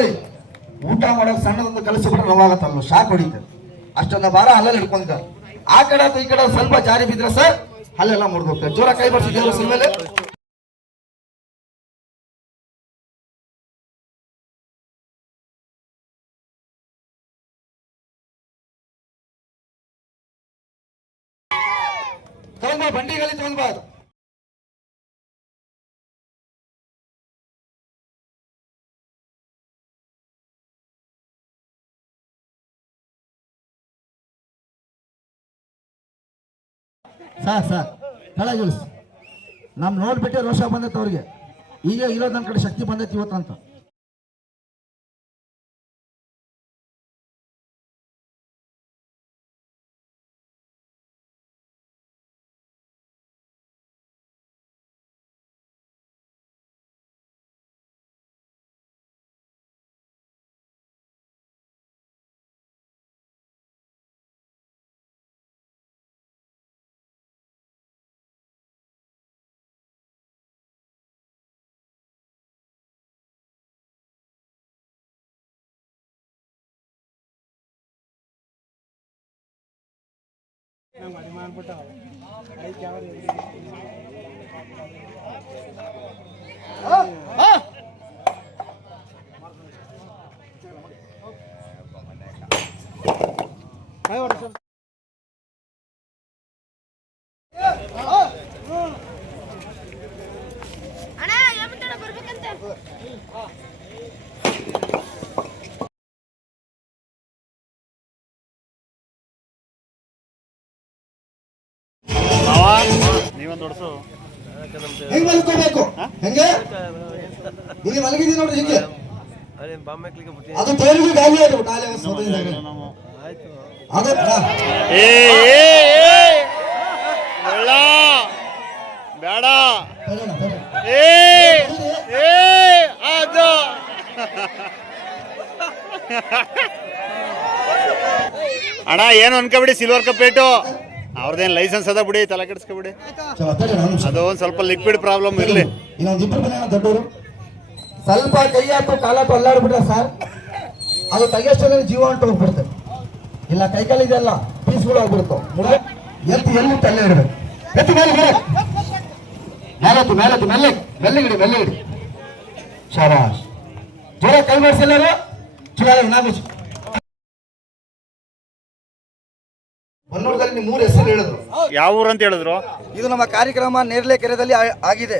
ನೋಡಿ ಊಟ ಮಾಡೋಕೆ ಸಣ್ಣದೊಂದು ಕಲಿಸಿಬಿಟ್ರೆ ನೋವಾಗತ್ತಲ್ಲ, ಶಾಕ್ ಹೊಡಿತದೆ. ಅಷ್ಟೊಂದು ಭಾರ ಹಲ್ಲಲ್ಲಿ ಹಿಡ್ಕೊಂಡ ಆ ಕಡೆ ಈ ಕಡೆ ಸ್ವಲ್ಪ ಜಾರಿ ಬಿದ್ರೆ ಸರ್ ಹಲ್ಲೆಲ್ಲ ಮುರಿದೋಗ್ತದೆ. ಜೋರ ಕೈ ಬರ್ಸಿ ದೇವರ ಮೇಲೆ. ಬಂಡಿಗಳಲ್ಲಿ ತಗೊಂಡ್ಬಾರ್ದು. ಸಾಕ್ ಕೆಳಗಿಳಿಸಿ. ನಮ್ ನೋಡ್ಬಿಟ್ಟೆ ರೋಷ ಬಂದೈತೆ ಅವ್ರಿಗೆ. ಈಗ ಇರೋದು ನನ್ನ ಕಡೆ ಶಕ್ತಿ ಬಂದೈತಿ ಇವತ್ತಂತ. ಹೆಂಗ್ ಮಲ್ಕೋಬೇಕು? ಹೆಂಗೆ ಇಲ್ಲಿ ಮಲಗಿದೀನಿ ನೋಡ್ರಿ, ಹಿಂಗೆ ಅದು ತೇರಿಗೆ ಗಾಳಿ ಅದು ಬೇಡ ಅಣ್ಣ ಏನು ಅನ್ಕೋಬಿಡಿ, ಸಿಲ್ವರ್ ಕಪ್ಲೇಟು ಅವ್ರದ್ದೇನು ಲೈಸೆನ್ಸ್ ಅದ ಬಿಡಿ, ತಲೆ ಕೆಡಿಸ್ಕೊಬಿಡಿ. ಅದು ಒಂದು ಸ್ವಲ್ಪ ಲಿಕ್ವಿಡ್ ಪ್ರಾಬ್ಲಮ್ ಇರಲಿ. ದೊಡ್ಡವರು ಸ್ವಲ್ಪ ಕೈ ಹಾಕು ಕಾಲಾಕು ಅಲ್ಲಾಡ್ಬಿಟ್ರೆ ಸರ್ ಅದು ಕೈಯಷ್ಟಲ್ಲಿ ಜೀವ ಅಂಟು ಹೋಗ್ಬಿಡ್ತದೆ. ಇಲ್ಲ ಕೈಕಾಲ ಇದೆಲ್ಲ ಪೀಸ್ಗಳು ಆಗ್ಬಿಡ್ತಾವೆ. ಎತ್ತು ಎಲ್ಲಿ ತಲೆ ಇಡಬೇಕು. ಎತ್ತು ಮೇಲೆ ಮೇಲೆತ್ತು ಮೇಲೆತ್ತು ಮೆಲ್ಲಿಗಿಡಿ ಮೆಲ್ಲಿಗಿಡಿ. ಶಾಬಾಷ್. ಜೋರ ಕೈ ಮಾಡಿಸಿಲ್ಲರು ಚಲೋ ನಾಗೇಶ್. ಹೊನ್ನೂರದಲ್ಲಿ 3 ಹೆಸರು ಹೇಳಿದ್ರು. ಯಾವ ಊರು ಅಂತ ಹೇಳಿದ್ರು? ಇದು ನಮ್ಮ ಕಾರ್ಯಕ್ರಮ ನೇರ್ಲೆ ಕೆರೆದಲ್ಲಿ ಆಗಿದೆ.